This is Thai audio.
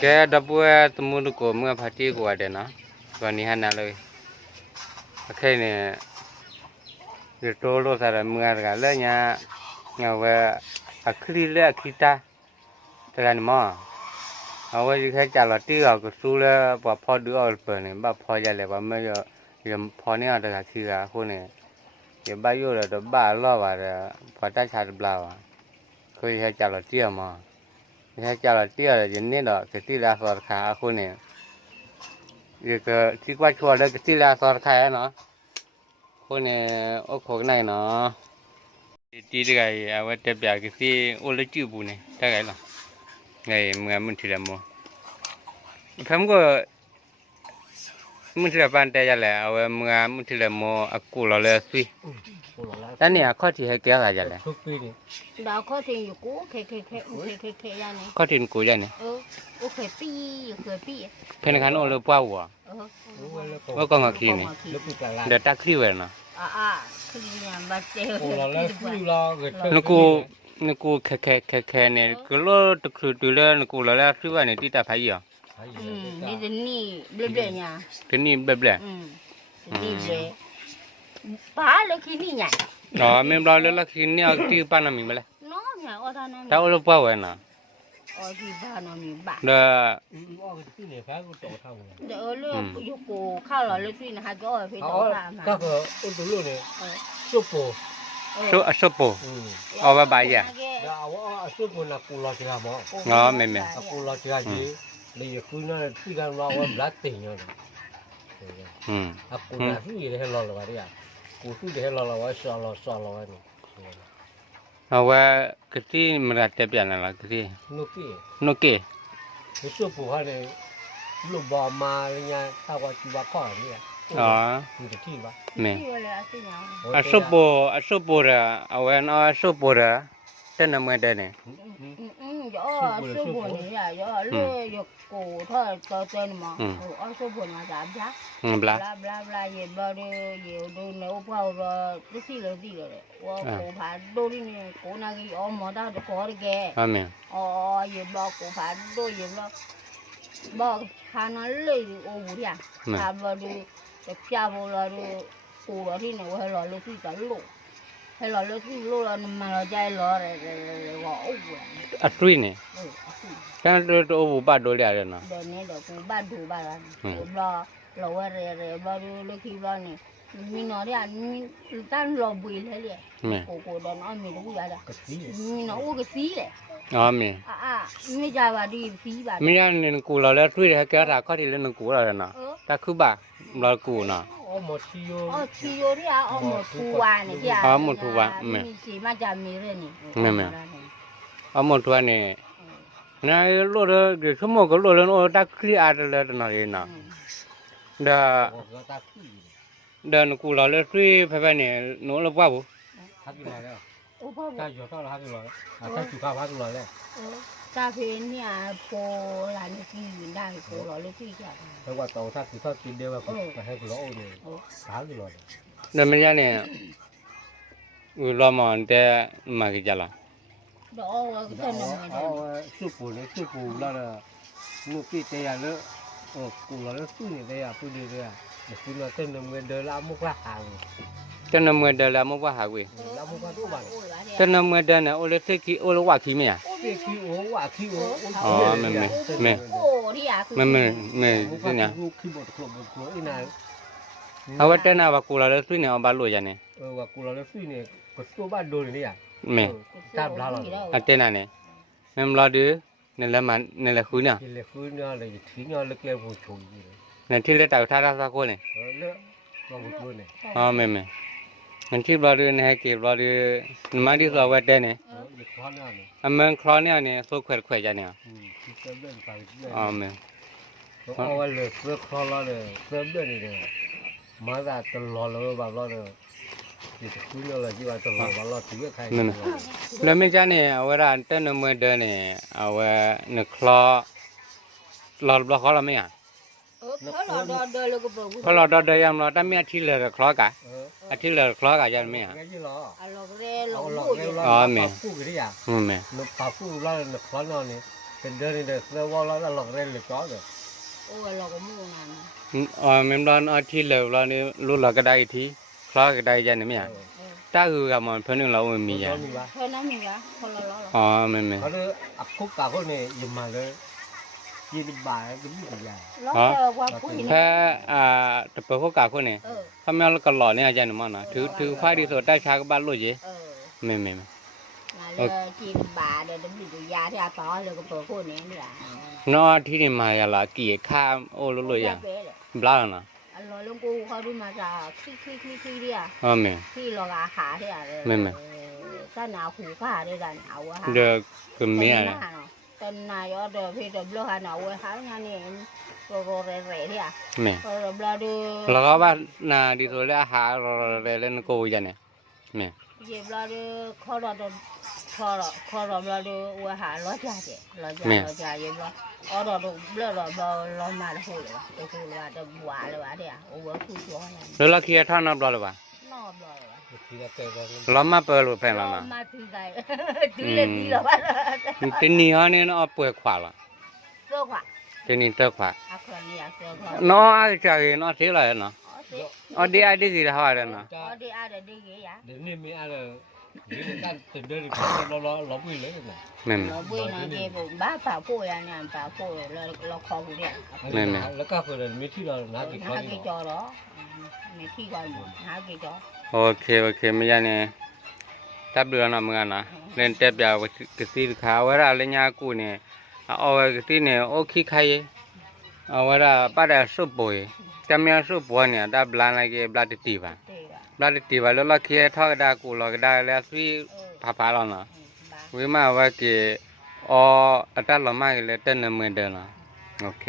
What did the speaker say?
แกดับบัวตมุนกูเมื่อพัดที่กูว่าเด่นนะวันนี้ฮันน่ะเลยโอเคเนี่ยเดี๋ยวโตโลสารเมื่อกันเลยเนี่ยเงาว่าอัครีเลยอัครีตาแต่กันมั้งเอาไว้ที่แค่จ่าละที่เราก็สู้แล้วว่าพอดูเอาเปิดเนี่ยบ้าพอจะเลยว่าไม่ยังพอเนี่ยแต่ก็คือคนเนี่ยอย่าบ้าอยู่เลยแต่บ้าล้อว่าพอได้ชาติเปล่าเคยแค่จ่าละที่มาแค่จ่าละที่อย่างนี้เนาะคือที่ราสอดขาคนเนี่ยอีกที่ว่าชัวร์เลยที่ราสอดขาเนาะคนเนี่ยโอ้โหไหนเนาะที่ได้เอาไว้เก็บยาคือที่โอ้เลยจืดบุเนี่ยได้ไงล่ะไงเมื่อมันถือแล้วมั้งผมก็มันถือปันแต่ยังแหละเอาไว้เมื่อมันถือแล้วมั้งอากูเราเลยสิแต่เนี่ยข้อที่ให้แก้อะไรยังแหละดาวข้อที่อยู่กูเคยันนี่ข้อที่กูยังเนี่ยโอเคปีอยู่เคยปีเพื่อนกันโอ้เลยป้าวัวว่าก็งอขี้นี่เดี๋ยวตาขี้เว้ยนะคือเนี่ยบัดเจ็บนึกกูแค่เนี่ยก็รอตะครุดูแล้วนึกกูแล้วคือว่าเนี่ยที่ตาพายอ่ะนี่จะนี่เบลๆเนี่ยที่นี่เบลนี่เบลป้าเลยขี้นี่เนี่ยอ๋อไม่รอแล้วขี้นี่ที่ป้านามีมาเลยน้องเนี่ยอ๋อท่านแต่โอ้เลยป้าเว้ยนะอ๋อที่บ้านน้องมีบ้านเดี๋ยวเรื่องอยู่กูข้าวหล่อเลยสินะฮะก็เอาไปต่อมาก็คืออุดรูเนี่ยซุปโปซุปโปเอาไว้ใบอ่ะเอาซุปโปนักกูรอที่หาหมออ๋อไม่กูรอที่หาจีนี่คือนั่นที่กันว่าว่าบลัดติ่งเนี่ยกูน่าสู้ยังให้รอละวะเนี่ยกูสู้ยังให้รอละวะสอละวะเนี่ยเอาไว้กะทิมันจะเปลี่ยนอะไรกะทินุกี้ซุปโปฮะเนี่ยลูกบอลมาเนี่ยถ้าว่าจีบข้อเนี่ยอ๋อมันจะที่ปะไม่ซุปโประเอาไว้เอาซุปโประเส้นน้ำเงินได้เนี่ยย่อซุปโปเนี่ยย่อเลื่อยกูถ้าตัวเต้นมาเอาซุปโปมาจับจ้ะบลาเย่บลาเย่ดูเนี่ยอุปกรณ์ที่สี่เลยว่ากูผ่านดูนี่กูน่าจะเอาหมดได้ตัวก่อนแกอ๋อเย่บลากูผ่านดูเย่บลาบอกข้านั่นเลยโอ้โหเนี่ยข้าบลาดูแต่พี่อาบลาดูกูว่าที่เนี่ยว่าให้รอเลยที่จะลุกให้รอเลยที่ลุกแล้วมันเราใจรอเลยว่าโอ้โหตุ้ยเนี่ยแค่ตัวบุบบ้านดูเลยนะเดี๋ยวนี้เดี๋ยวกูบ้านดูบ้านรอเราว่าเรื่อยๆบ้านดูเลยที่บ้านนี่มีน้อยเนี่ยมีตั้งรอบุยเลยเลยกูเดินอ้อมมีลูกยาละมีน้อยก็สีเลยอ๋อมีไม่จ่ายว่าดีสีบ้านไม่ใช่หนึ่งกูเราแล้วตุ้ยให้แกราข้อที่เล่นหนึ่งกูเราเลยนะแต่คือบ้าเรากูนะหมดที่โยที่โยที่หมดทัวร์เนี่ยที่หมดทัวร์มีสีมาจากมีเรื่องนี่ไม่หมดทัวร์เนี่ยนายรู้เลยเดี๋ยวชั่วโมงก็รู้เลยโอ้ตาคลีอาร์เลยนะเองนะเดินกูเราเลยตุ้ยไปเนี่ยหนูเราบ้าบุฮักอยู่แล้วถ้าอยู่ก็เราฮักอยู่แล้วถ้าจุกข้าวฮักอยู่แล้วตาเพนเนี่ยโปหลานที่ยืนได้โปหล่อเลยที่จะแต่ว่าโตถ้าคือเขากินเดียวว่าก็ให้กูร้องเลยสาวอยู่เลยเดินไม่ยากเนี่ยรอมันแต่มากี่จานละเดี๋ยวเอาก็ต้องเอาสู้ปูแล้วลูกพี่เตียแล้วกูแล้วสู้นี่เตียพูดดีเลยเดี๋ยวคุณเราเต้นน้ำเงินเดินละมุกละหางเต้นน้ำเงินเดินละมุกละหางเว้ยละมุกละตัวบ้านเต้นน้ำเงินเดินเนี่ยโอ้เล็กขี้โอ้เล็กว่าขี้ไหมอ่ะว่าขี้อ๋อไม่ที่เนี่ยเอาไว้เต้นเอาว่ากูเราเลยสู้เนี่ยเอาบาลุยจันเนี่ยว่ากูเราเลยสู้เนี่ยก็ตัวบ้านโดนนี่อ่ะไม่ตามเราเต้นอะไรเนี่ยมันรอดูเนี่ยละมันเนี่ยละคุยเนี่ยเลยทิ้งเลยเกลียวผู้ชมเนี่ยที่เล็กแต่ท่าราสักคนเนี่ยอ๋อไม่งั้นที่รอดูเนี่ยเก็บรอดูมาดีกว่าว่าเต้นเนี่ยมันคลอนเนี่ยสู้แขวจันเนี่ยอ๋อไม่เอาไว้เลยเพื่อคลอนเลยเพื่อเดินนี่เลยมาจากตลอดเลยแบบเราเนี่ยที่คุยเลยที่ว่าตลอดว่าเราถือใครแล้วไม่ใช่เนี่ยเอาไว้ร้านเต้นเมื่อเดินเนี่ยเอาไว้เนี่ยคลอหลอดบล็อกเขาเราไม่อ่ะเขาหลอดเดินยังเราแต่ไม่อาทิตย์เลยคลอกะอาทิตย์เลยคลอกะจะไม่อ่ะอ๋อไม่ไม่ปาฟูเราเนี่ยคลอนเนี่ย เป็นเดือนนี่เด้อแล้วว่าเราหลอกเล่นเลยก็เด้อ โอ้ยเราก็มุ่งงาน เมมดอนอาทิตย์เลยเรานี่รู้เราก็ได้ทีคล้อก็ได้ยันนี่มั้ยตาคือกับมันเพิ่นนึงเราไม่มีอ่ะ เท่านั้นมีกะคนละล้อ อ๋อแม่ เขาเลยอักคุกกับคนนี้ยืมมาเลย20 บาทก็มีตัวใหญ่ ล้อเจอว่าผู้หญิง แค่ตะเปเขากะคนนี่ถ้าแม่เราก็หล่อเนี่ยยันมันนะถือไฟดีสุดได้ชาก็บ้านรู้จีแม่ là chỉ bà để đừng bị già thì to rồi có bữa này nữa เนาะที่นี่มาอย่าละกี่ค่าโอ้รู้อย่างบลานะ anh nói luôn côเขาดูมาจากขี้ดิอ่ะ อ๋อแม่ ที่เราหาที่อะไรก็หนาวหูก็หาด้วยกันเอาอะ เด้อคือมีอะไร ตอนนายเดี๋ยวพี่จะเลือกหาหนาวหางานนี่โรเร่ที่อ่ะ แม่ เราดู แล้วก็ว่านาดีสุดแล้วหาเล่นโกยันเนี่ยแม่ เย็บเราดูเขาเราดูเราดูว่าหาล้อจ่าเจ๊ล้อจ่าเย็บเราเราดูเรามาแล้วเลยว่าจะหวานเลยว่าเดี๋ยวโอ้โหคู่ตัวเนี่ย แล้วเราเคลียร์ท่านับรอเลยป่ะ นอบเลย ทีละเตะก็ เรามาเปิดหรือแพงแล้วนะ มาถือไก่ถือเล่นดีหรอวะ ทีนี้ฮะนี่เนาะเปิดขวาละ เสื้อขวา ทีนี้เตอขวา อะคนนี้เสื้อขวา เนาะไอ้ใจเนาะเสียเลยเนาะอ๋อดีไอ้ดีสิฮะเด้เนาะ อ๋อดีอะไรดีเงี้ย เดี๋ยวนี้มีอะไรนี่การตื่นเดินเราไม่เลยนะ แม่ เราบุ้ยนะเจ๊ผมบ้าป่าพูดอย่างนี้ป่าพูดเราคอหูเนี่ย แล้วก็เพื่อนมีที่เราหน้ากี่ค หาน กี่จอหรอมีที่ก่อนหากี่จอ โอเคไม่ยากเนี่ยตับเดือนนะมึงนะเล่นเต็บยาวกระสีขาวเวลาเล่นยากูเนี่ยเอาไว้กระสีเนี่ยโอเคใครเอาเวลาป้าได้สุบบ่อยจำยังสุบบ่อยเนี่ยได้บลานอะไรก็บลาติตีบ้างบลาติตีบ้างแล้วเราเคียทอดได้กูเราก็ได้แล้วสิพาเราเนาะวิมาว่าเกี่ออัตราเรามากเลยเต้นเหมือนเดิมเนาะโอเค